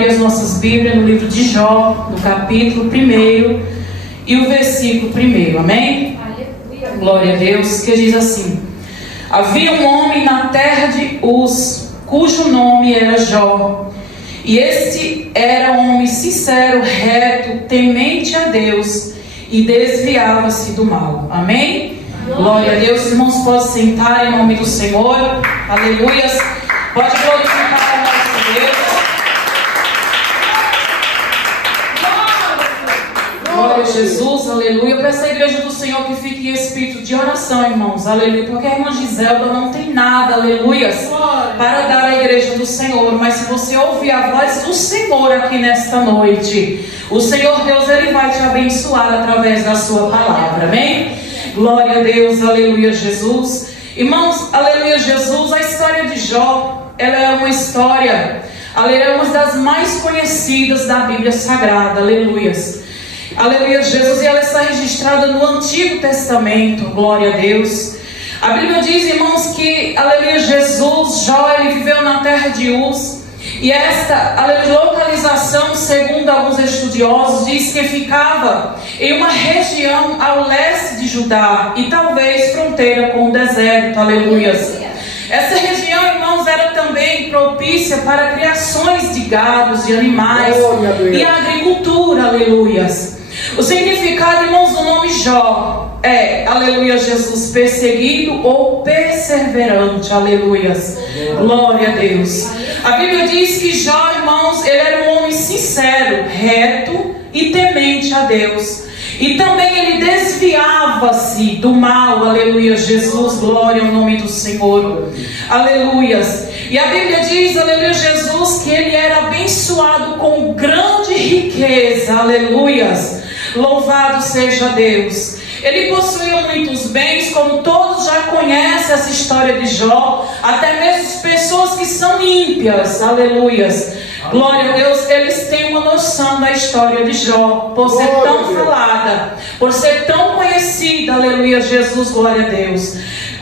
abrir as nossas Bíblias no livro de Jó, no capítulo 1 e o versículo 1, amém? Aleluia. Glória a Deus, que diz assim: havia um homem na terra de Uz, cujo nome era Jó, e este era um homem sincero, reto, temente a Deus, e desviava-se do mal, amém? Glória a Deus. Irmãos, podem sentar em nome do Senhor, aleluias. Pode glorificar o nosso Deus. Glória a Jesus, aleluia. Eu peço à igreja do Senhor que fique em espírito de oração, irmãos, aleluia. Porque a irmã Giselda não tem nada, aleluias, para dar à igreja do Senhor. Mas se você ouvir a voz do Senhor aqui nesta noite, o Senhor Deus, Ele vai te abençoar através da sua palavra, amém? Glória a Deus, aleluia, Jesus. Irmãos, aleluia, Jesus. A história de Jó, ela é uma história, aleluia, é uma das mais conhecidas da Bíblia Sagrada, aleluias. Aleluia, Jesus, e ela está registrada no Antigo Testamento, glória a Deus. A Bíblia diz, irmãos, que, aleluia, Jesus, Jó, ele viveu na terra de Uz. E esta, aleluia, localização, segundo alguns estudiosos, diz que ficava em uma região ao leste de Judá e talvez fronteira com o deserto, aleluias. Essa região, irmãos, era também propícia para criações de gados, de animais e agricultura, aleluias. O significado, irmãos, do nome Jó é, aleluia, Jesus, perseguido ou perseverante, aleluias. Glória a Deus. A Bíblia diz que Jó, irmãos, ele era um homem sincero, reto e temente a Deus. E também ele desviava-se do mal, aleluia, Jesus, glória ao nome do Senhor, aleluias. E a Bíblia diz, aleluia, Jesus, que ele era abençoado com grande riqueza, aleluias, louvado seja Deus. Ele possuía muitos bens, como todos já conhecem essa história de Jó, até mesmo pessoas que são ímpias, aleluias. Glória a Deus, eles têm uma noção da história de Jó, por ser tão falada, por ser tão conhecida, aleluia, Jesus, glória a Deus.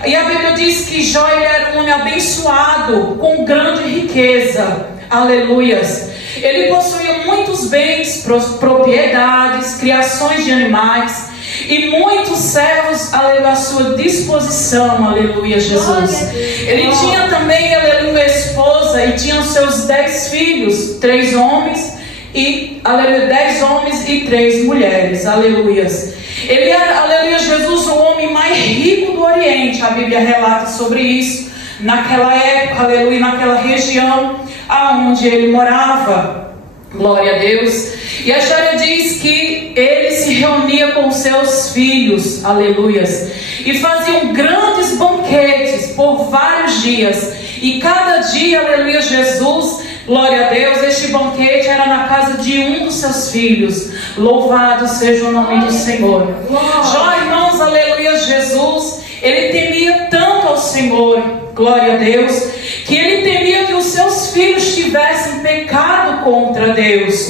E a Bíblia diz que Jó, ele era um homem abençoado, com grande riqueza, aleluias. Ele possuía muitos bens, propriedades, criações de animais, e muitos servos, aleluia, à sua disposição, aleluia, Jesus. Ele tinha também, aleluia, uma esposa e tinha seus 10 filhos, 3 homens e, aleluia, 10 homens e 3 mulheres, aleluias. Ele era, aleluia, Jesus, o homem mais rico do Oriente, a Bíblia relata sobre isso, naquela época, aleluia, naquela região aonde ele morava. Glória a Deus. E a história diz que ele se reunia com seus filhos, aleluias, e faziam grandes banquetes por vários dias. E cada dia, aleluia, Jesus, glória a Deus, este banquete era na casa de um dos seus filhos. Louvado seja o nome do Senhor. Jó, irmãos, aleluia, Jesus, ele temia tanto ao Senhor, glória a Deus, que ele temia que os seus filhos tivessem pecado contra Deus.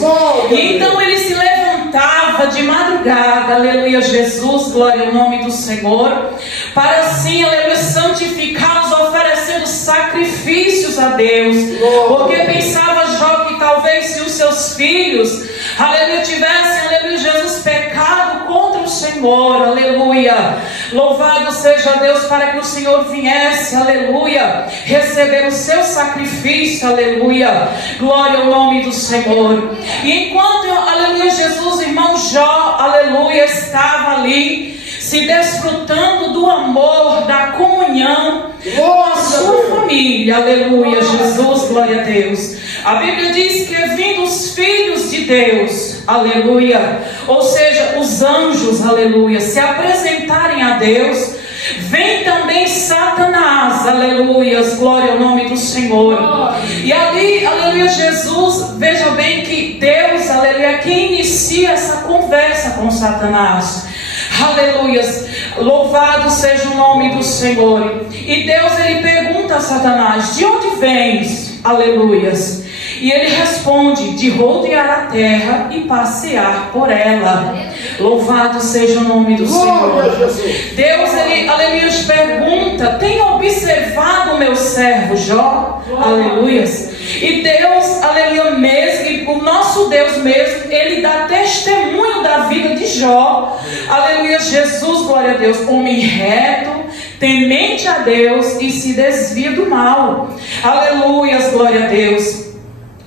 E então ele se levantava de madrugada, aleluia, Jesus, glória ao nome do Senhor, para assim, aleluia, santificá-los, oferecendo sacrifícios a Deus. Porque pensava Jó que talvez se os seus filhos, aleluia, tivessem, aleluia, Jesus, pecado contra o Senhor, aleluia, louvado seja Deus, para que o Senhor viesse, aleluia, receber o seu sacrifício, aleluia, glória ao nome do Senhor. E enquanto, aleluia, Jesus, irmão Jó, aleluia, estava ali se desfrutando do amor, da comunhão com a sua família, aleluia, Jesus, glória a Deus. A Bíblia diz que vindo os filhos de Deus, aleluia, ou seja, os anjos, aleluia, se apresentarem a Deus, vem também Satanás, aleluia, glória ao nome do Senhor. E ali, aleluia, Jesus, veja bem que Deus, aleluia, é quem inicia essa conversa com Satanás. Aleluias, louvado seja o nome do Senhor. E Deus, ele pergunta a Satanás: de onde vens? Aleluias. E ele responde: de rodear a terra e passear por ela. Louvado seja o nome do Senhor. Deus, ele, aleluia, pergunta: tem observado o meu servo Jó? Aleluias. E Deus, aleluia, mesmo nosso Deus mesmo, ele dá testemunho da vida de Jó. Aleluia, Jesus, glória a Deus, homem reto, temente a Deus e se desvia do mal. Aleluia, glória a Deus.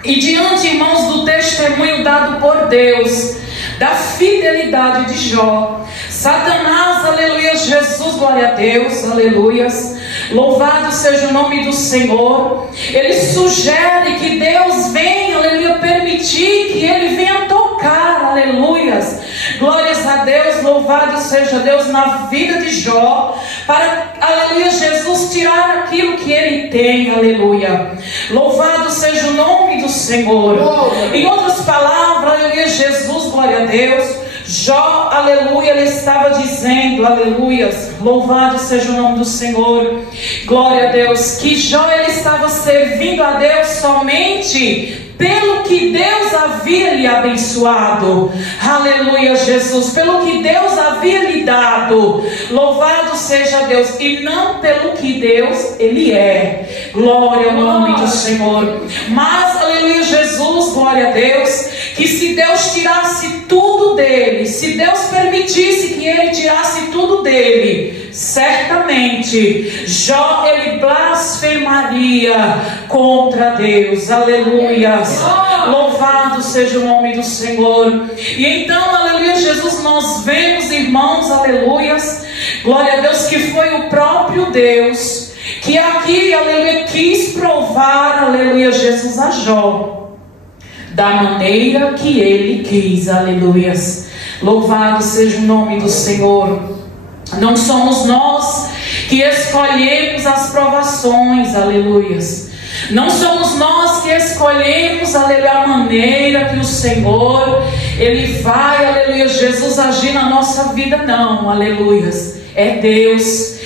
E diante, irmãos, do testemunho dado por Deus, da fidelidade de Jó, Satanás, aleluia, Jesus, glória a Deus, aleluias, louvado seja o nome do Senhor, ele sugere que Deus venha, aleluia, permitir que ele venha tocar, aleluias, glórias a Deus, louvado seja Deus na vida de Jó, para, aleluia, Jesus tirar aquilo que ele tem, aleluia, louvado seja o nome do Senhor. Em outras palavras, aleluia, Jesus, glória a Deus, Jó, aleluia, ele estava dizendo, aleluias, louvado seja o nome do Senhor, glória a Deus, que Jó, ele estava servindo a Deus somente pelo que Deus havia lhe abençoado, aleluia, Jesus, pelo que Deus havia lhe dado, louvado seja Deus, e não pelo que Deus, ele é, glória ao nome do Senhor. Mas, aleluia, Jesus, glória a Deus, que se Deus tirasse tudo dele, se Deus permitisse que ele tirasse tudo dele, certamente Jó, ele blasfemaria contra Deus, aleluia, louvado seja o nome do Senhor. E então, aleluia, Jesus, nós vemos, irmãos, aleluias, glória a Deus, que foi o próprio Deus que aqui, aleluia, quis provar, aleluia, Jesus, a Jó da maneira que ele quis, aleluias, louvado seja o nome do Senhor. Não somos nós que escolhemos as provações, aleluias, não somos nós que escolhemos, aleluia, a maneira que o Senhor, ele vai, aleluia, Jesus, agir na nossa vida, não, aleluias, é Deus,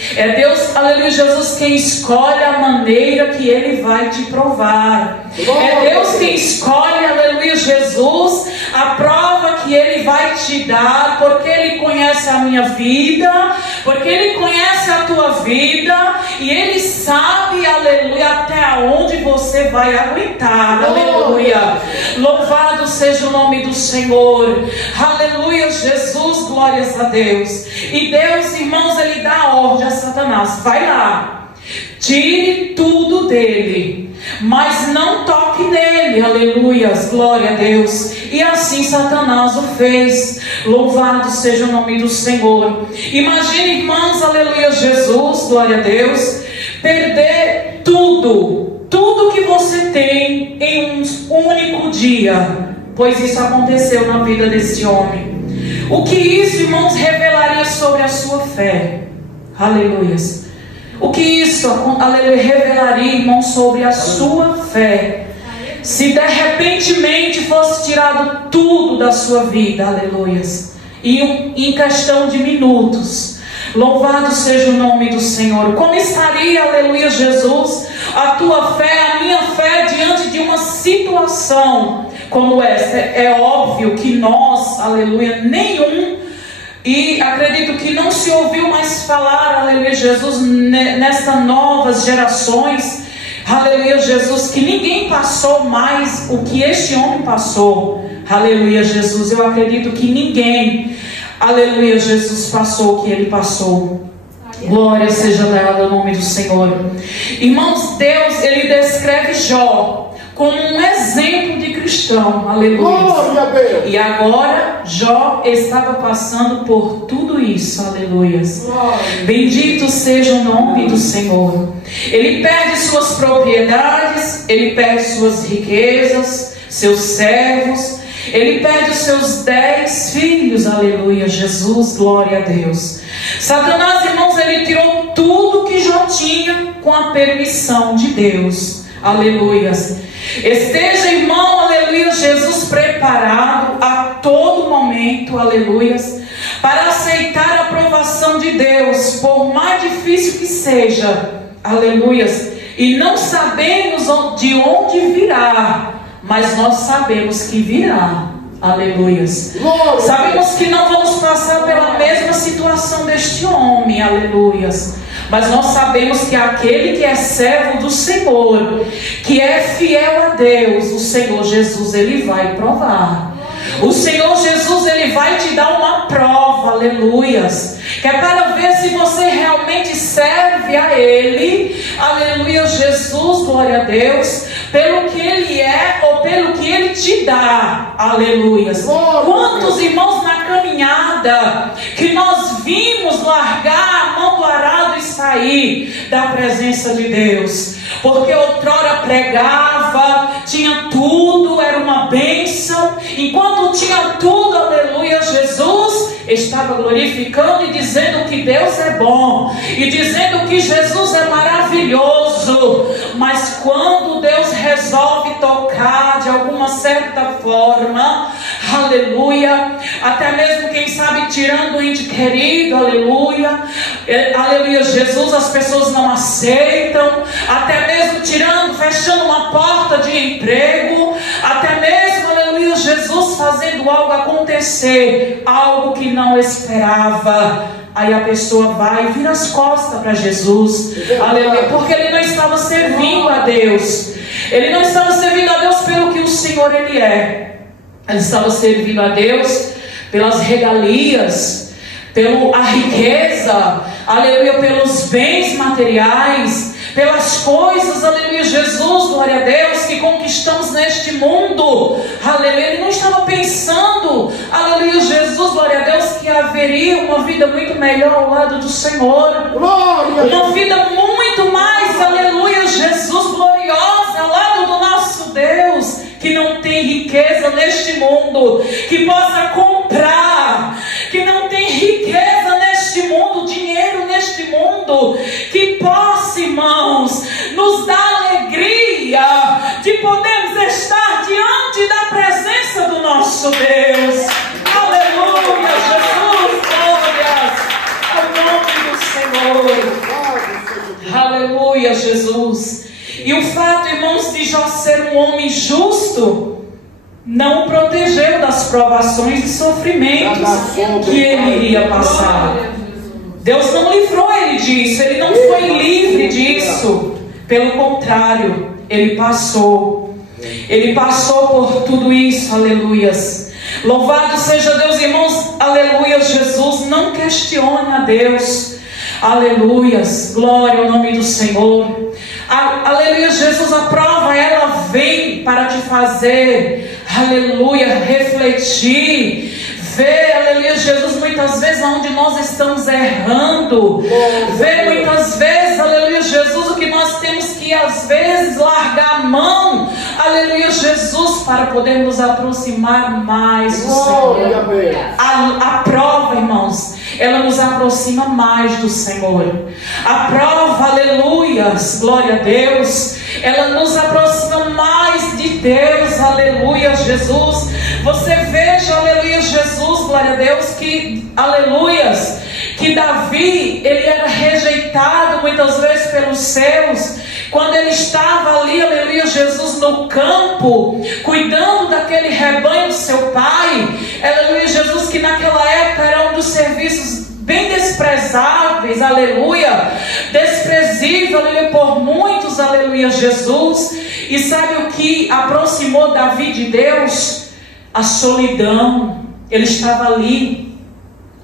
aleluia, Jesus, quem escolhe a maneira que ele vai te provar, é Deus quem escolhe, aleluia, Jesus, a prova que ele vai te dar, porque ele conhece a minha vida, porque ele conhece a tua vida, e ele sabe, aleluia, até onde você vai aguentar, aleluia, louvado seja o nome do Senhor, aleluia, Jesus, glórias a Deus. E Deus, irmãos, ele dá a ordem a Satanás, vai lá, tire tudo dele, mas não toque nele, aleluias, glória a Deus. E assim Satanás o fez, louvado seja o nome do Senhor. Imagine, irmãos, aleluia, Jesus, glória a Deus, perder tudo que você tem em um único dia, pois isso aconteceu na vida desse homem. O que isso, irmãos, revelaria sobre a sua fé? Aleluias. O que isso, aleluia, revelaria, irmãos, sobre a sua fé? Se de repentemente fosse tirado tudo da sua vida, aleluias, e em questão de minutos, louvado seja o nome do Senhor. Como estaria, aleluia, Jesus, a tua fé, a minha fé, diante de uma situação como esta? É óbvio que nós, aleluia, e acredito que não se ouviu mais falar, aleluia, Jesus, nessas novas gerações, aleluia, Jesus, que ninguém passou mais o que este homem passou, aleluia, Jesus. Eu acredito que ninguém, aleluia, Jesus, passou o que ele passou. Glória seja dada ao nome do Senhor. Irmãos, Deus, ele descreve Jó como um exemplo de cristão, aleluia. E agora Jó estava passando por tudo isso, aleluia. Bendito seja o nome do Senhor. Ele perde suas propriedades, ele perde suas riquezas, seus servos, ele perde os seus 10 filhos, aleluia, Jesus, glória a Deus. Satanás, irmãos, ele tirou tudo que Jó tinha com a permissão de Deus, aleluia. Esteja, irmão, aleluia, Jesus, preparado a todo momento, aleluia, para aceitar a aprovação de Deus, por mais difícil que seja, aleluia. E não sabemos de onde virá, mas nós sabemos que virá, Aleluias. Sabemos que não vamos passar pela mesma situação deste homem. Aleluias. Mas nós sabemos que aquele que é servo do Senhor, que é fiel a Deus, o Senhor Jesus, Ele vai provar. O Senhor Jesus, Ele vai te dar uma prova, aleluias, que é para ver se você realmente serve a Ele, aleluia, Jesus, glória a Deus, pelo que Ele é ou pelo que Ele te dá, aleluias. Quantos irmãos na caminhada que nós vimos largar a mão do arado e sair da presença de Deus, porque outrora pregava, tinha tudo, era uma bênção, enquanto tinha tudo, aleluia, Jesus estava glorificando e dizendo que Deus é bom, e dizendo que Jesus é maravilhoso, mas quando Deus resolve tocar de alguma certa forma, aleluia, até mesmo quem sabe tirando o ente querido, aleluia, aleluia, Jesus, as pessoas não aceitam, até mesmo tirando, fechando uma porta de emprego, até mesmo, aleluia, Jesus fazendo algo acontecer, algo que não esperava. Aí a pessoa vai e vira as costas para Jesus, aleluia, porque ele não estava servindo a Deus, ele não estava servindo a Deus pelo que o Senhor Ele é, ele estava servindo a Deus pelas regalias, pela riqueza, aleluia, pelos bens materiais, pelas coisas, aleluia, Jesus, glória a Deus, que conquistamos neste mundo, aleluia. Ele não estava pensando, aleluia, Jesus, glória a Deus, que haveria uma vida muito melhor ao lado do Senhor, uma vida muito mais, aleluia, Jesus, gloriosa ao lado do nosso Deus, que não tem riqueza neste mundo, que possa comprar, que não tem riqueza neste mundo, dinheiro neste mundo, que possa, irmãos, nos dar alegria de podermos estar diante da presença do nosso Deus. Aleluia, Jesus, glórias ao nome do Senhor. Aleluia, Jesus. E o fato, irmãos, de Jó ser um homem justo, não o protegeu das provações e sofrimentos que ele iria passar. Deus não livrou ele disso, ele não foi livre disso. Pelo contrário, ele passou por tudo isso, aleluias. Louvado seja Deus, irmãos, aleluia, Jesus. Não questione a Deus, aleluias, glória ao nome do Senhor. Aleluia, Jesus, a prova ela vem para te fazer, aleluia, refletir, ver, aleluia, Jesus, muitas vezes onde nós estamos errando, ver muitas vezes, aleluia, Jesus, o que nós temos que às vezes largar a mão, aleluia, Jesus, para poder nos aproximar mais do Senhor. A prova, irmãos, ela nos aproxima mais do Senhor. A prova, aleluias, glória a Deus, ela nos aproxima mais de Deus, aleluia, Jesus. Você veja, aleluia, Jesus, glória a Deus, que, aleluias, que Davi, ele era rejeitado muitas vezes pelos seus, quando ele estava ali, aleluia, Jesus, no campo, cuidando daquele rebanho do seu pai, aleluia, Jesus, que naquela época era um dos serviços bem desprezáveis, aleluia, desprezível, aleluia, por muitos, aleluia, Jesus. E sabe o que aproximou Davi de Deus? A solidão. Ele estava ali,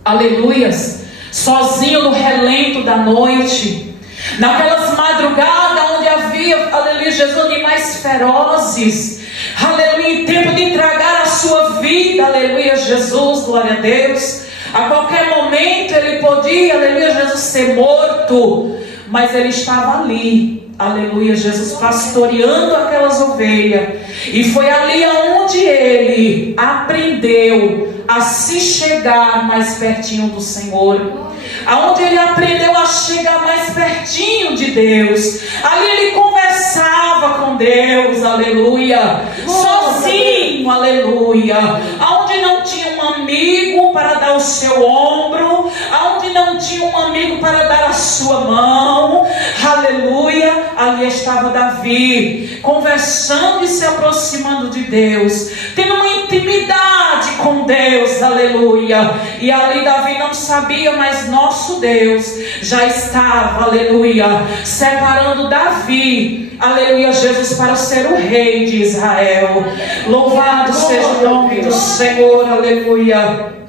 aleluias, sozinho no relento da noite, naquelas madrugadas onde havia, aleluia, Jesus, animais ferozes, aleluia, em tempo de entregar a sua vida, aleluia, Jesus, glória a Deus. A qualquer momento ele podia, aleluia, Jesus, ser morto, mas ele estava ali, aleluia, Jesus, pastoreando aquelas ovelhas, e foi ali aonde ele aprendeu a se chegar mais pertinho do Senhor, aonde ele aprendeu a chegar mais pertinho de Deus. Ali ele conversava com Deus, aleluia, sozinho, aleluia, aonde não tinha um amigo para dar o seu ombro, aonde não tinha um amigo para dar a sua mão, aleluia, ali estava Davi, conversando e se aproximando de Deus, tendo uma intimidade com Deus, aleluia. E ali Davi não sabia, mas nosso Deus já estava, aleluia, separando Davi, aleluia, Jesus, para ser o rei de Israel. Louvado seja o nome do Senhor, aleluia.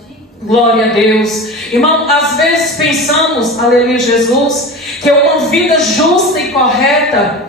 Glória a Deus. Irmão, às vezes pensamos, aleluia, Jesus, que uma vida justa e correta,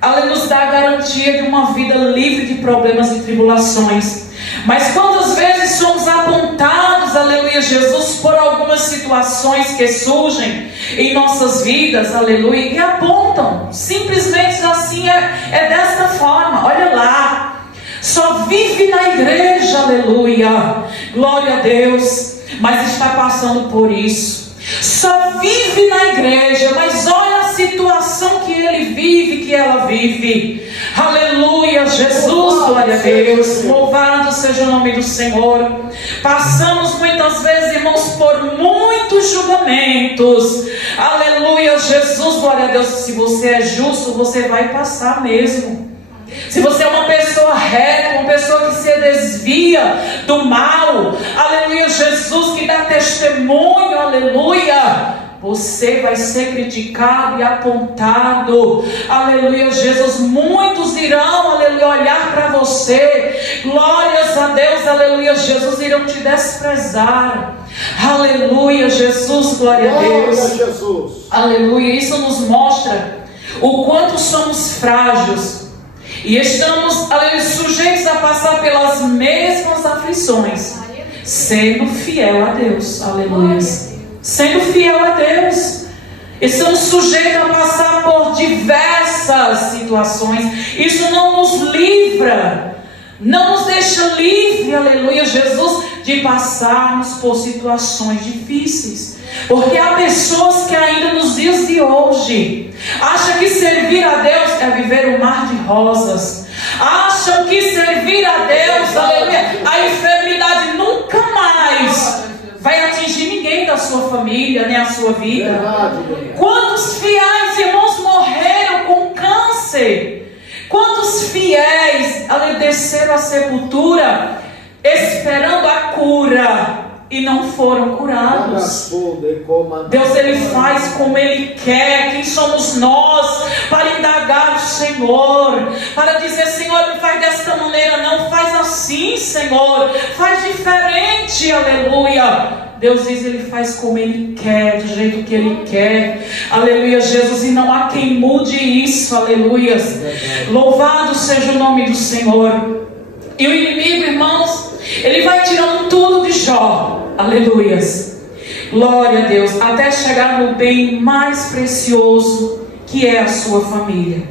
aleluia, nos dá a garantia de uma vida livre de problemas e tribulações. Mas quantas vezes somos apontados, aleluia, Jesus, por algumas situações que surgem em nossas vidas, aleluia, e apontam, simplesmente assim, é desta forma, olha lá, só vive na igreja, aleluia, glória a Deus, mas está passando por isso. Só vive na igreja, mas olha a situação que ele vive, que ela vive. Aleluia, Jesus, glória a Deus. Louvado seja o nome do Senhor. Passamos muitas vezes, irmãos, por muitos julgamentos. Aleluia, Jesus, glória a Deus. Se você é justo, você vai passar mesmo. Se você é uma pessoa reta, uma pessoa que se desvia do mal, aleluia, Jesus, que dá testemunho, aleluia, você vai ser criticado e apontado, aleluia, Jesus. Muitos irão, aleluia, olhar para você, glórias a Deus, aleluia, Jesus, irão te desprezar, aleluia, Jesus, glória a Deus, Jesus. Aleluia. Isso nos mostra o quanto somos frágeis e estamos, aleluia, sujeitos a passar pelas mesmas aflições, sendo fiel a Deus, aleluia, sendo fiel a Deus. Estamos sujeitos a passar por diversas situações. Isso não nos livra, não nos deixa livre, aleluia, Jesus, de passarmos por situações difíceis. Porque há pessoas que ainda nos dias de hoje acham que servir a Deus é viver um mar de rosas. Acham que servir a Deus, aleluia, a enfermidade nunca mais vai atingir ninguém da sua família, nem a sua vida. Quantos fiéis, irmãos, morreram com câncer? Quantos fiéis, aleluia, desceram à sepultura esperando a cura e não foram curados? Deus, Ele faz como Ele quer. Quem somos nós para indagar o Senhor, para dizer: Senhor, não faz desta maneira, não, faz assim, Senhor, faz diferente, aleluia. Deus diz, Ele faz como Ele quer, do jeito que Ele quer, aleluia, Jesus, e não há quem mude isso, aleluia. Louvado seja o nome do Senhor. E o inimigo, irmãos, ele vai tirando tudo de Jó, aleluias, glória a Deus, até chegar no bem mais precioso, que é a sua família.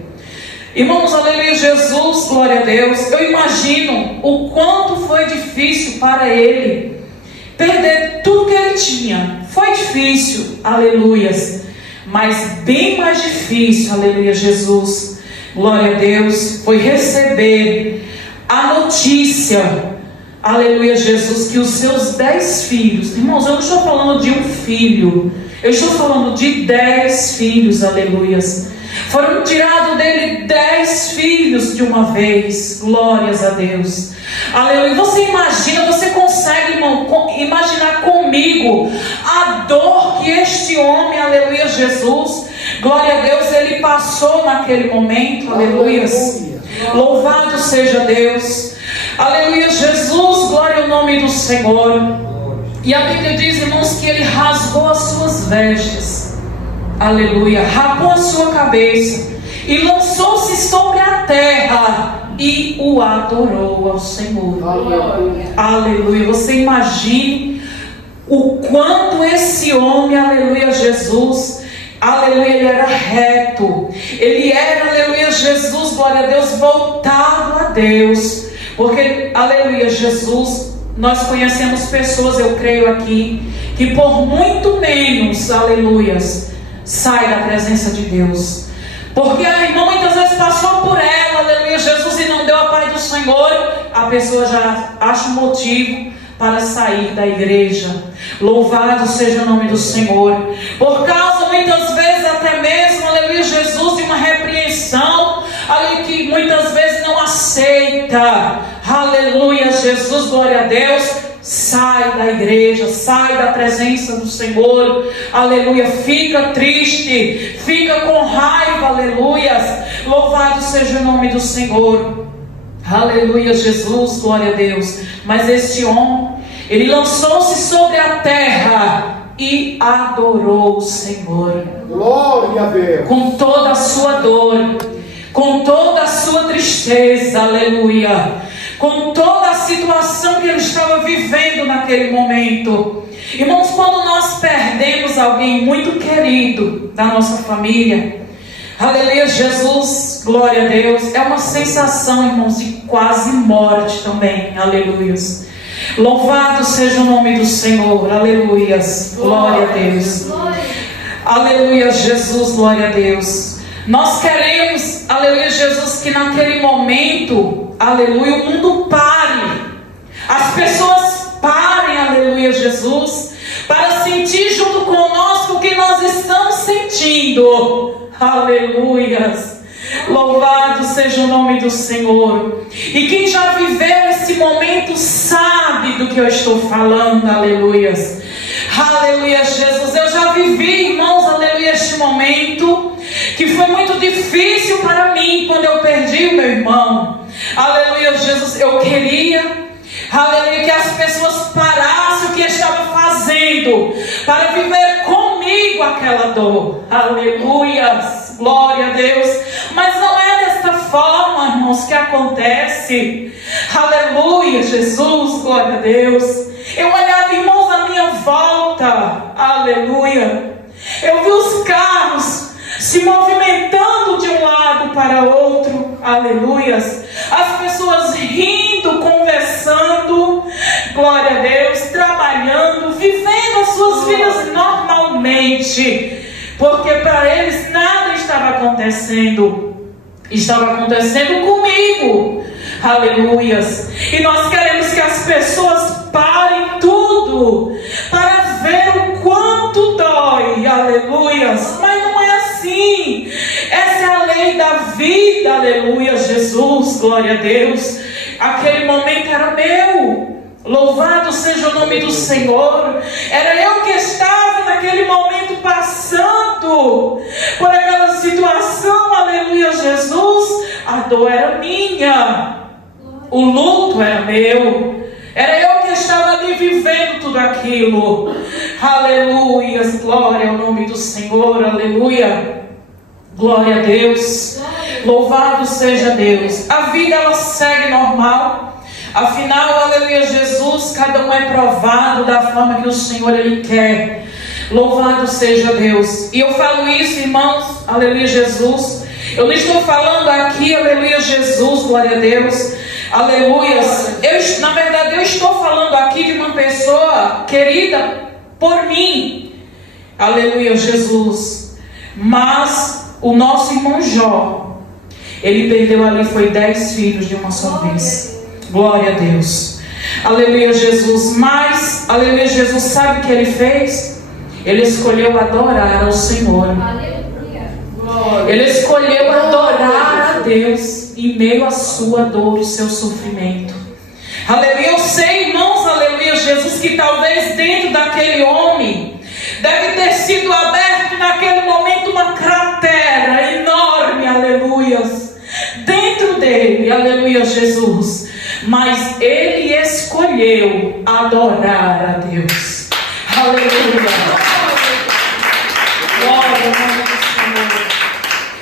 Irmãos, aleluia, Jesus, glória a Deus. Eu imagino o quanto foi difícil para ele perder tudo que ele tinha. Foi difícil, aleluias, mas bem mais difícil, aleluia, Jesus, glória a Deus, foi receber a notícia, aleluia, Jesus, que os seus 10 filhos, irmãos, eu não estou falando de um filho, eu estou falando de 10 filhos, aleluias, foram tirados dele 10 filhos de uma vez, glórias a Deus, aleluia. Você imagina, você consegue, irmão, imaginar comigo a dor que este homem, aleluia, Jesus, glória a Deus, ele passou naquele momento, aleluias. Louvado seja Deus, aleluia, Jesus, glória ao nome do Senhor. E a Bíblia diz, irmãos, que ele rasgou as suas vestes, aleluia, rapou a sua cabeça e lançou-se sobre a terra e o adorou ao Senhor, aleluia. Você imagine o quanto esse homem, aleluia, Jesus, aleluia, ele era reto, ele era, aleluia, Jesus, glória a Deus, voltado a Deus, porque, aleluia, Jesus, nós conhecemos pessoas, eu creio aqui, que por muito menos, aleluias, sai da presença de Deus, porque a irmã muitas vezes passou por ela, aleluia, Jesus, e não deu a paz do Senhor, a pessoa já acha um motivo para sair da igreja. Louvado seja o nome do Senhor, por causa muitas vezes até mesmo, aleluia, Jesus, de uma repreensão, aguenta, aleluia, Jesus, glória a Deus, sai da igreja, sai da presença do Senhor, aleluia, fica triste, fica com raiva, aleluia, louvado seja o nome do Senhor, aleluia, Jesus, glória a Deus. Mas este homem, ele lançou-se sobre a terra e adorou o Senhor. Glória a Deus. Com toda a sua dor, com toda a sua tristeza, aleluia, com toda a situação que ele estava vivendo naquele momento. Irmãos, quando nós perdemos alguém muito querido da nossa família, aleluia, Jesus, glória a Deus, é uma sensação, irmãos, de quase morte também, aleluia. Louvado seja o nome do Senhor, aleluia, glória a Deus, aleluia, Jesus, glória a Deus. Nós queremos, aleluia, Jesus, que naquele momento, aleluia, o mundo pare, as pessoas parem, aleluia, Jesus, para sentir junto conosco o que nós estamos sentindo, aleluia. Louvado seja o nome do Senhor. E quem já viveu esse momento sabe do que eu estou falando, aleluia. Aleluia, Jesus. Eu já vivi, irmãos, aleluia, este momento que foi muito difícil para mim quando eu perdi o meu irmão. Aleluia, Jesus. Eu queria, aleluia, que as pessoas parassem o que estavam fazendo para viver comigo aquela dor. Aleluia. Glória a Deus. Mas não é desta forma, irmãos, que acontece. Aleluia, Jesus, glória a Deus. Eu olhava, irmãos, à minha volta. Aleluia. Eu vi os carros se movimentando de um lado para outro. Aleluia. As pessoas rindo, conversando. Glória a Deus. Trabalhando, vivendo as suas vidas normalmente. Porque para eles nada estava acontecendo. Estava acontecendo comigo. Aleluias. E nós queremos que as pessoas parem tudo para ver o quanto dói. Aleluias. Mas não é assim. Essa é a lei da vida. Aleluia, Jesus. Glória a Deus. Aquele momento era meu. Louvado seja o nome do Senhor. Era eu que estava naquele momento passando por aquela situação, aleluia, Jesus. A dor era minha, o luto era meu, era eu que estava ali vivendo tudo aquilo. Aleluia, glória ao nome do Senhor, aleluia, glória a Deus. Louvado seja Deus. A vida ela segue normal. Afinal, aleluia, Jesus, cada um é provado da forma que o Senhor Ele quer. Louvado seja Deus. E eu falo isso, irmãos, aleluia, Jesus. Eu não estou falando aqui, aleluia, Jesus, glória a Deus, aleluia. Na verdade, eu estou falando aqui de uma pessoa querida por mim, aleluia, Jesus. Mas o nosso irmão Jó, ele perdeu ali, foi 10 filhos de uma só vez. Glória a Deus. Aleluia, Jesus. Mas, aleluia, Jesus, sabe o que ele fez? Ele escolheu adorar ao Senhor. Aleluia. Ele escolheu adorar a Deus em meio à sua dor, o seu sofrimento. Aleluia. Eu sei, irmãos, aleluia, Jesus, que talvez dentro daquele homem deve ter sido aberto naquele momento uma cratera enorme, aleluia, dentro dele, aleluia, Jesus. Mas ele escolheu adorar a Deus. Aleluia. Glória ao nome do Senhor.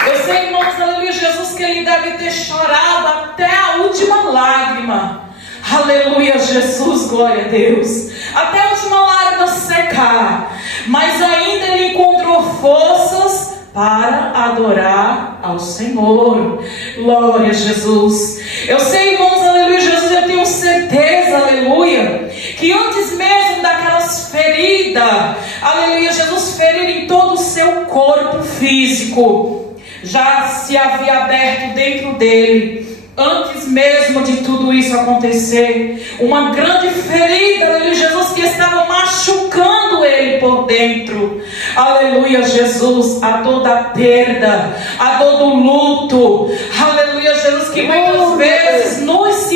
Eu sei, irmãos, aleluia, Jesus, que ele deve ter chorado até a última lágrima. Aleluia, Jesus, glória a Deus. Até a última lágrima secar. Mas ainda ele encontrou forças para adorar ao Senhor. Glória a Jesus. Eu sei, irmãos, aleluia, Jesus, eu tenho certeza, aleluia, que antes mesmo daquelas feridas, aleluia, Jesus, ferida em todo o seu corpo físico, já se havia aberto dentro dele. Antes mesmo de tudo isso acontecer, uma grande ferida, aleluia, Jesus, que estava machucando ele por dentro. Aleluia, Jesus, a dor da perda, a dor do luto. Aleluia, Jesus, que muitas vezes nos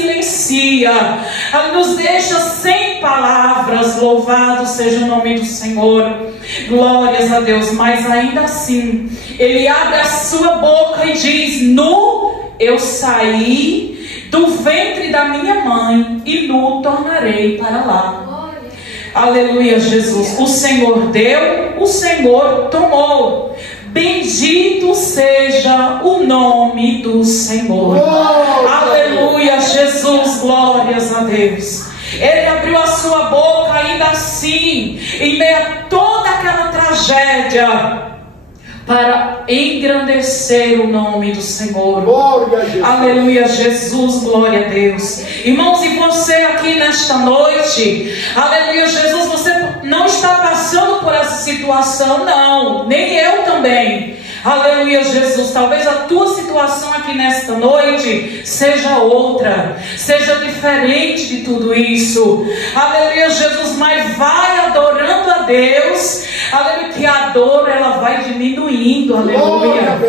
silencia, nos deixa sem palavras. Louvado seja o nome do Senhor. Glórias a Deus. Mas ainda assim, Ele abre a sua boca e diz: nu eu saí do ventre da minha mãe e nu tornarei para lá. Aleluia, Jesus. O Senhor deu, o Senhor tomou. Bendito seja o nome do Senhor. Aleluia, Jesus. Glórias a Deus. Ele abriu a sua boca ainda assim, em meio a toda aquela tragédia, para engrandecer o nome do Senhor. Glória a Jesus. Aleluia, Jesus, glória a Deus. Irmãos, e você aqui nesta noite, aleluia, Jesus, você não está passando por essa situação, não, nem eu também. Aleluia, Jesus. Talvez a tua situação aqui nesta noite seja outra, seja diferente de tudo isso. Aleluia, Jesus. Mas vai adorando a Deus. Aleluia, que a dor ela vai diminuindo. Aleluia.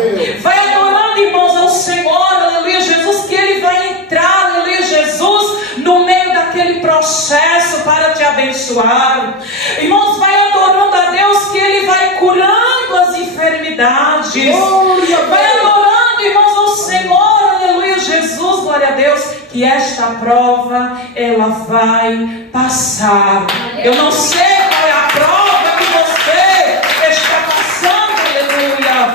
Vai adorando, irmãos, ao Senhor. Aleluia, Jesus, que Ele vai entrar. Aleluia, Jesus, no meio daquele processo para te abençoar. Irmãos, vai adorando a Deus, que Ele vai curando as enfermidades. Vai adorando, irmãos, ao Senhor. Aleluia, Jesus, glória a Deus, que esta prova ela vai passar. Eu não sei qual é a prova que você está passando, aleluia,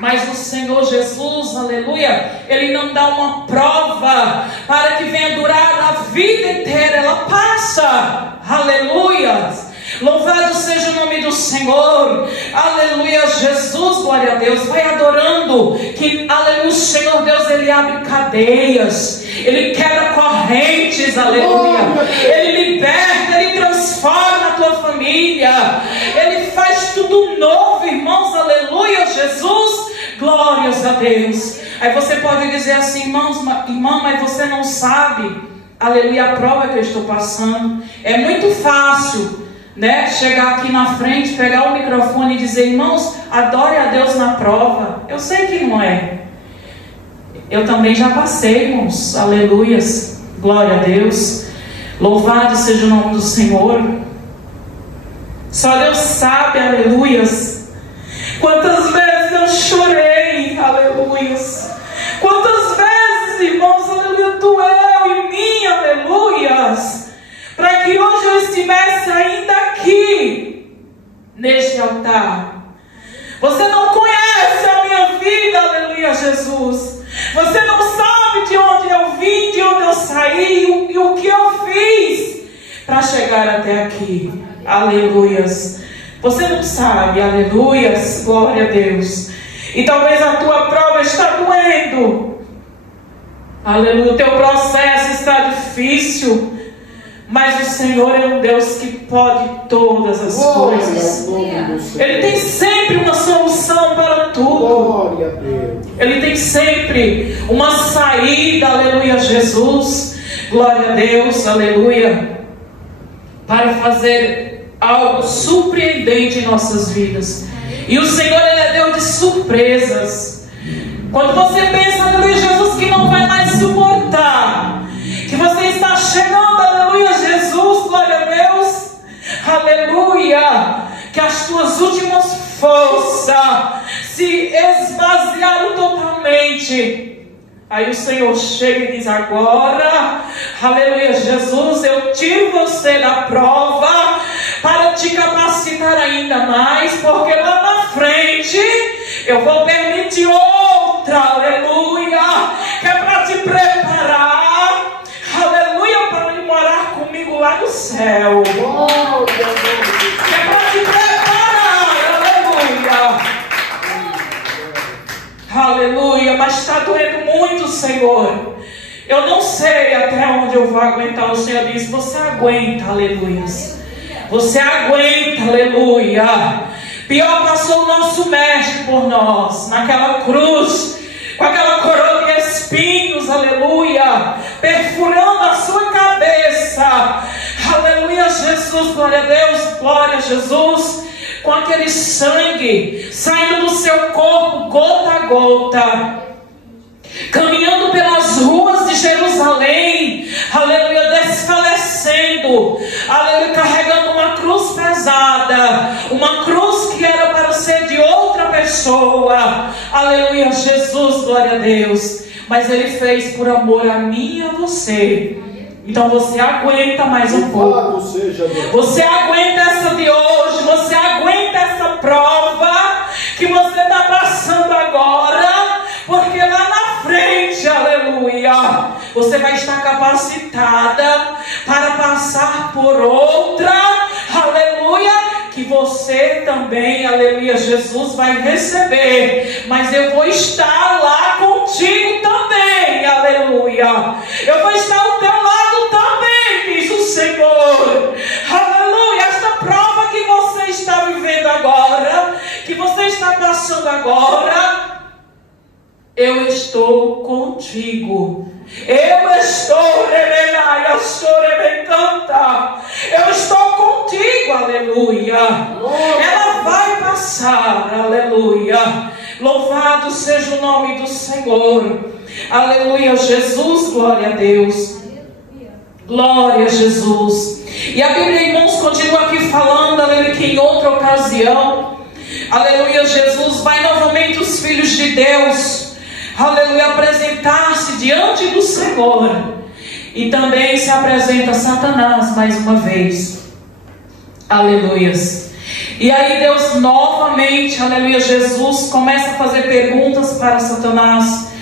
mas o Senhor Jesus, aleluia, Ele não dá uma prova para que venha durar a vida inteira. Ela passa, aleluia. Louvado seja o nome do Senhor. Aleluia, Jesus, glória a Deus. Vai adorando que, aleluia, o Senhor Deus, Ele abre cadeias, Ele quebra correntes, aleluia. Ele liberta, Ele transforma a tua família, Ele faz tudo novo, irmãos, aleluia, Jesus, glórias a Deus. Aí você pode dizer assim: irmã, mas você não sabe, aleluia, a prova que eu estou passando. É muito fácil, né, chegar aqui na frente, pegar o microfone e dizer: irmãos, adore a Deus na prova. Eu sei que não é. Eu também já passei, irmãos. Aleluias, glória a Deus. Louvado seja o nome do Senhor. Só Deus sabe, aleluias, quantas vezes eu chorei, aleluias. Quantas vezes, irmãos, aleluia, doeu em mim, aleluias, para que hoje eu estivesse ainda aqui, neste altar. Você não conhece a minha vida, aleluia, Jesus. Você não sabe de onde eu vim, de onde eu saí e o que eu fiz para chegar até aqui, aleluias. Você não sabe, aleluias, glória a Deus. E talvez a tua prova está doendo, aleluia, o teu processo está difícil. Mas o Senhor é um Deus que pode todas as coisas. Ele tem sempre uma solução para tudo. Ele tem sempre uma saída, aleluia, Jesus. Glória a Deus, aleluia, para fazer algo surpreendente em nossas vidas. E o Senhor, Ele é Deus de surpresas. Quando você pensa, aleluia, Jesus, que não vai mais suportar, que você está chegando, aleluia, Jesus, glória a Deus, aleluia, que as tuas últimas forças se esvaziaram totalmente. Aí o Senhor chega e diz: agora, aleluia, Jesus, eu tiro você da prova para te capacitar ainda mais, porque lá na frente eu vou permitir outra, aleluia, que é para te preparar, aleluia, para ir morar comigo lá no céu. Que é para te preparar, aleluia. Aleluia, mas está doendo muito, Senhor. Eu não sei até onde eu vou aguentar. O Senhor diz: você aguenta, aleluia. Você aguenta, aleluia. Pior passou o nosso mestre por nós, naquela cruz, com aquela coroa de espinhos, aleluia, perfurando a sua cabeça, aleluia, Jesus, glória a Deus, glória a Jesus, com aquele sangue saindo do seu corpo, gota a gota, caminhando pelas ruas de Jerusalém, sofrendo, aleluia, carregando uma cruz pesada, uma cruz que era para ser de outra pessoa, aleluia, Jesus, glória a Deus, mas Ele fez por amor a mim e a você. Então você aguenta mais um pouco, você aguenta essa de hoje, você aguenta essa prova que você está passando agora, porque lá na frente, aleluia, você vai estar capacitada para passar por outra, aleluia, que você também, aleluia, Jesus vai receber, mas eu vou estar lá contigo também, aleluia, eu vou estar ao teu lado também, diz o Senhor, aleluia. Esta prova que você está vivendo agora, que você está passando agora, eu estou contigo. Eu estou, eu estou contigo, aleluia. Ela vai passar, aleluia. Louvado seja o nome do Senhor, aleluia. Jesus, glória a Deus, glória a Jesus. E a Bíblia, irmãos, continua aqui falando, aleluia, que em outra ocasião, aleluia, Jesus vai novamente os filhos de Deus, aleluia, apresentar-se diante do Senhor. E também se apresenta Satanás mais uma vez, aleluias. E aí Deus novamente, aleluia, Jesus começa a fazer perguntas para Satanás,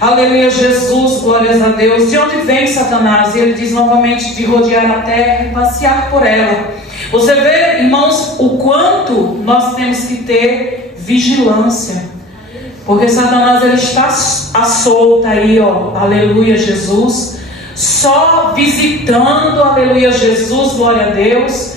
aleluia, Jesus, glórias a Deus. De onde vem Satanás? E ele diz novamente: de rodear a terra e passear por ela. Você vê, irmãos, o quanto nós temos que ter vigilância, porque Satanás, ele está à solta aí, ó, aleluia, Jesus, só visitando, aleluia, Jesus, glória a Deus,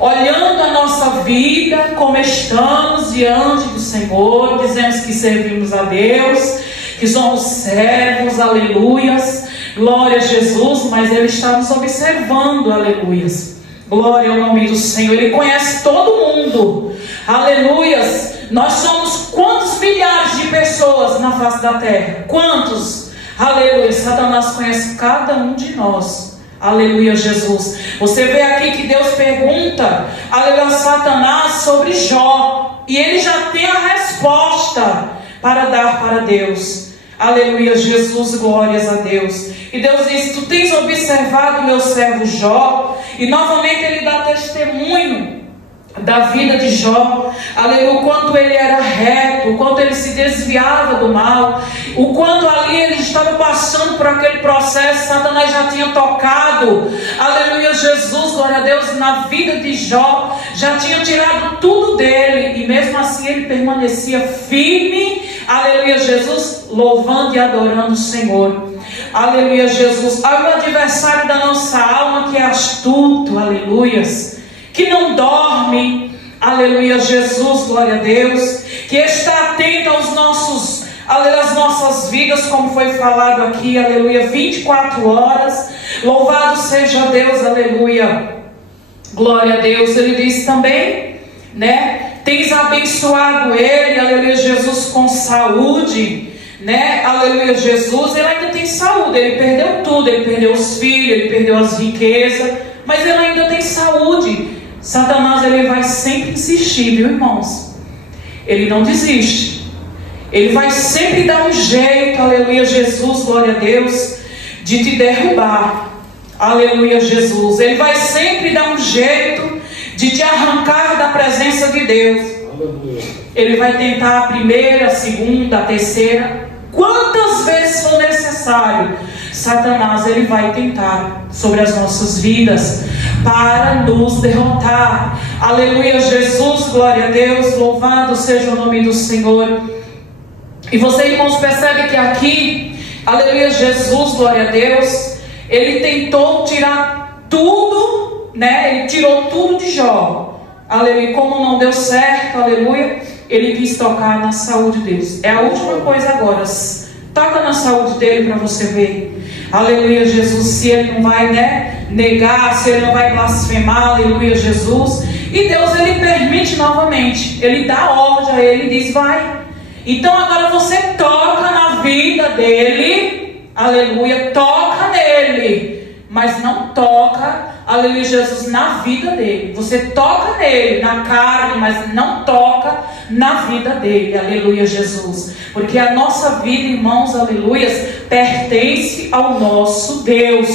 olhando a nossa vida, como estamos diante do Senhor. Dizemos que servimos a Deus, que somos servos, aleluias, glória a Jesus, mas Ele está nos observando, aleluias, glória ao nome do Senhor. Ele conhece todo mundo, aleluias. Nós somos quantos milhares de pessoas na face da terra? Quantos? Aleluia. Satanás conhece cada um de nós, aleluia, Jesus. Você vê aqui que Deus pergunta, aleluia, a Satanás sobre Jó, e ele já tem a resposta para dar para Deus, aleluia, Jesus, glórias a Deus. E Deus diz: tu tens observado meu servo Jó. E novamente ele dá testemunho da vida de Jó, aleluia, o quanto ele era reto, o quanto ele se desviava do mal, o quanto ali ele estava passando por aquele processo. Satanás já tinha tocado, aleluia, Jesus, glória a Deus, na vida de Jó, já tinha tirado tudo dele, e mesmo assim ele permanecia firme, aleluia, Jesus, louvando e adorando o Senhor, aleluia, Jesus. Há um adversário da nossa alma que é astuto, aleluias, que não dorme, aleluia, Jesus, glória a Deus, que está atento aos nossos, aleluia, às nossas vidas, como foi falado aqui, aleluia, 24 horas, louvado seja Deus, aleluia, glória a Deus. Ele diz também, né, tens abençoado ele, aleluia, Jesus, com saúde, né, aleluia, Jesus. Ele ainda tem saúde, ele perdeu tudo, ele perdeu os filhos, ele perdeu as riquezas, mas ele ainda tem saúde. Satanás, ele vai sempre insistir, viu, irmãos? Ele não desiste, ele vai sempre dar um jeito, aleluia, Jesus, glória a Deus, de te derrubar, aleluia, Jesus. Ele vai sempre dar um jeito de te arrancar da presença de Deus. Aleluia. Ele vai tentar a primeira, a segunda, a terceira, quantas vezes for necessário. Satanás, ele vai tentar sobre as nossas vidas para nos derrotar, aleluia, Jesus, glória a Deus, louvado seja o nome do Senhor. E você, irmãos, percebe que aqui, aleluia, Jesus, glória a Deus, ele tentou tirar tudo, né? Ele tirou tudo de Jó, aleluia. Como não deu certo, aleluia, ele quis tocar na saúde deles. É a última coisa agora, toca na saúde dele para você ver, aleluia, Jesus, se ele não vai, né, negar, se ele não vai blasfemar, aleluia, Jesus. E Deus, ele permite novamente, ele dá ordem a ele, diz: vai. Então agora você toca na vida dele, aleluia, toca nele, mas não toca, aleluia, Jesus, na vida dele. Você toca nele, na carne, mas não toca na vida dele, aleluia, Jesus. Porque a nossa vida, irmãos, aleluias, pertence ao nosso Deus.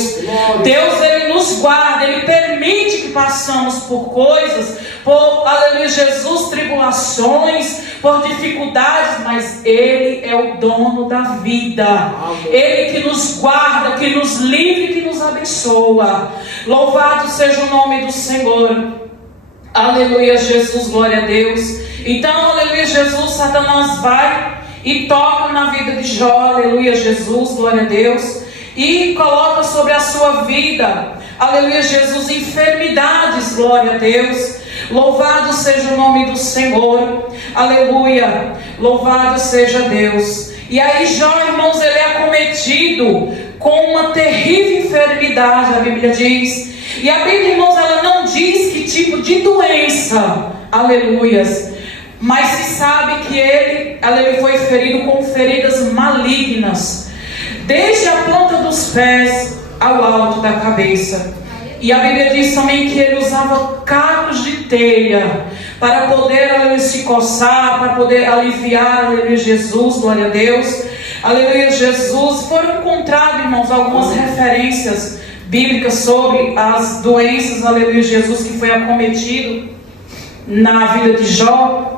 Deus, ele nos guarda, ele permite que passamos por coisas, por, aleluia, Jesus, tribulações, por dificuldades, mas ele é o dono da vida. Ele que nos guarda, que nos livra, que nos abençoa. Louvado seja o nome do Senhor. Aleluia, Jesus, glória a Deus. Então, aleluia, Jesus, Satanás vai e toca na vida de Jó, aleluia, Jesus, glória a Deus, e coloca sobre a sua vida, aleluia, Jesus, enfermidades, glória a Deus. Louvado seja o nome do Senhor, aleluia, louvado seja Deus. E aí Jó, irmãos, ele é acometido com uma terrível enfermidade, a Bíblia diz. E a Bíblia, irmãos, ela não diz que tipo de doença, aleluias, mas se sabe que ele foi ferido com feridas malignas, desde a ponta dos pés ao alto da cabeça. E a Bíblia diz também que ele usava cacos de telha para poder, aleluia, se coçar, para poder aliviar, aleluia, Jesus, glória a Deus, aleluia, Jesus. Foram encontradas, irmãos, algumas referências bíblicas sobre as doenças, aleluia, Jesus, que foi acometido na vida de Jó.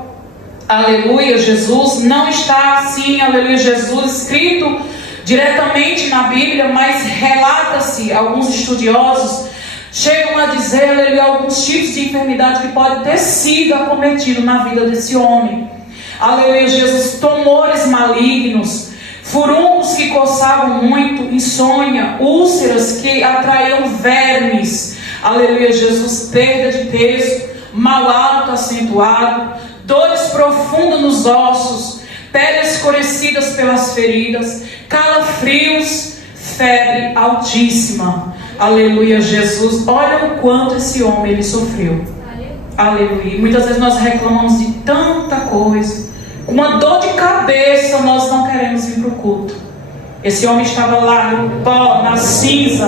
Aleluia, Jesus. Não está assim, aleluia, Jesus, escrito diretamente na Bíblia, mas relata-se, alguns estudiosos chegam a dizer, aleluia, alguns tipos de enfermidade que pode ter sido acometido na vida desse homem. Aleluia, Jesus. Tumores malignos, furúnculos que coçavam muito, insônia, úlceras que atraíam vermes, aleluia, Jesus, perda de peso, mau hálito acentuado, dores profundas nos ossos, peles escurecidas pelas feridas, calafrios, febre altíssima. Aleluia, Jesus. Olha o quanto esse homem ele sofreu. Aleluia. Muitas vezes nós reclamamos de tanta coisa. Com uma dor de cabeça nós não queremos ir para o culto. Esse homem estava lá no pó, na cinza,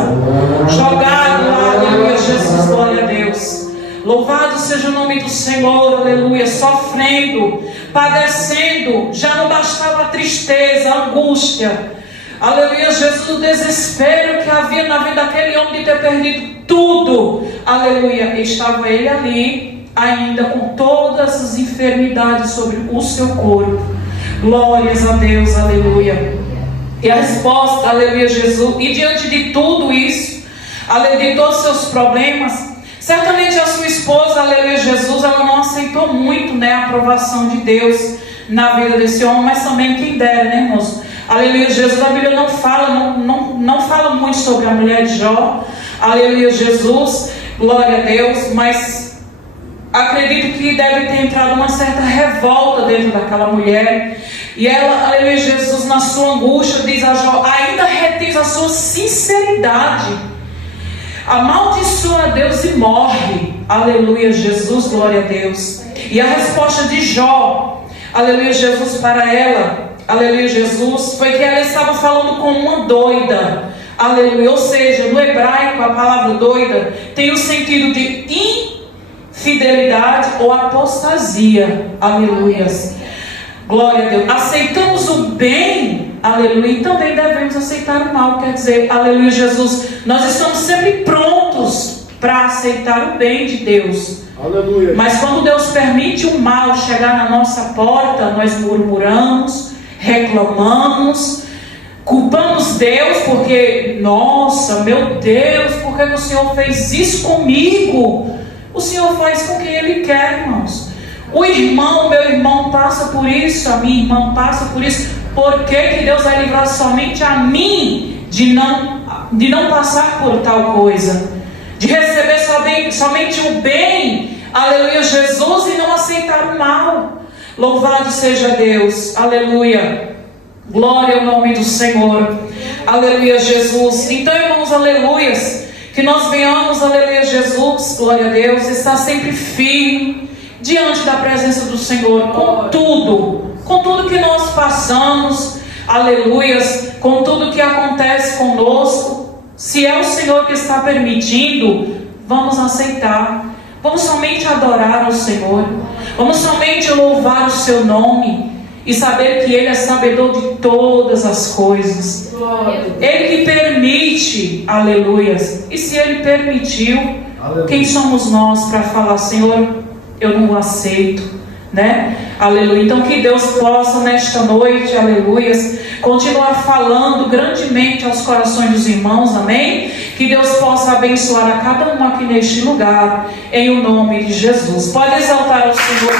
jogado lá. Aleluia, Jesus, glória a Deus. Louvado seja o nome do Senhor, aleluia, sofrendo, padecendo, já não bastava a tristeza, a angústia, aleluia, Jesus, o desespero que havia na vida daquele homem de ter perdido tudo, aleluia, estava ele ali, ainda com todas as enfermidades sobre o seu corpo. Glórias a Deus, aleluia. E a resposta, aleluia, Jesus, e diante de tudo isso, aleluia, de todos os seus problemas, certamente a sua esposa, aleluia, Jesus, ela não aceitou muito, né, a aprovação de Deus na vida desse homem, mas também quem dera, né, irmãos? Aleluia, Jesus, a Bíblia não fala muito sobre a mulher de Jó, aleluia, Jesus, glória a Deus, mas acredito que deve ter entrado uma certa revolta dentro daquela mulher, e ela, aleluia, Jesus, na sua angústia, diz a Jó, ainda retens a sua sinceridade, amaldiçoa a Deus e morre. Aleluia, Jesus, glória a Deus. E a resposta de Jó, aleluia, Jesus, para ela, aleluia, Jesus, foi que ela estava falando com uma doida. Aleluia, ou seja, no hebraico a palavra doida tem o sentido de infidelidade ou apostasia. Aleluia, glória a Deus. Aceitamos o bem, aleluia, e também devemos aceitar o mal. Quer dizer, aleluia, Jesus, nós estamos sempre prontos para aceitar o bem de Deus. Aleluia. Mas quando Deus permite o mal chegar na nossa porta, nós murmuramos, reclamamos, culpamos Deus porque, nossa, meu Deus, por que o Senhor fez isso comigo? O Senhor faz com quem Ele quer, irmãos. O irmão, meu irmão passa por isso, a minha irmã passa por isso. Por que Deus vai livrar somente a mim de não passar por tal coisa? De receber somente o bem, aleluia, Jesus, e não aceitar o mal. Louvado seja Deus, aleluia. Glória ao nome do Senhor, aleluia, Jesus. Então, irmãos, aleluias, que nós venhamos, aleluia, Jesus, glória a Deus, estar sempre firme diante da presença do Senhor, com tudo que nós passamos, aleluias, com tudo que acontece conosco. Se é o Senhor que está permitindo, vamos aceitar. Vamos somente adorar ao Senhor. Vamos somente louvar o seu nome e saber que Ele é sabedor de todas as coisas. Ele que permite, aleluias. E se Ele permitiu, quem somos nós para falar, Senhor, eu não aceito, né? Aleluia. Então que Deus possa nesta noite, aleluias, continuar falando grandemente aos corações dos irmãos, amém? Que Deus possa abençoar a cada um aqui neste lugar, em o nome de Jesus. Pode exaltar o Senhor,